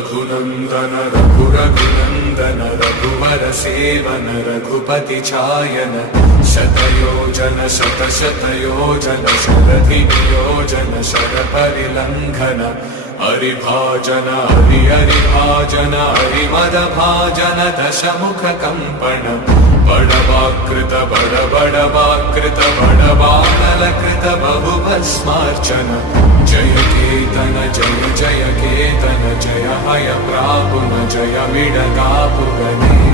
रघुनंदन रघुरघुनंदन रघुवर seven Raghupati छायन शतयोजन शतशतयोजन शरधि नियोजन शरपरिलंघन हरिभाजन हरिभाजन हरिमदभाजन दशमुख कंपन बड़वाकृत बड़वाकृत बड़वानलकृत बहुभस्मार्चन जय केतन जय जय केतन जय हय प्रापुन जय मिडगापुगने।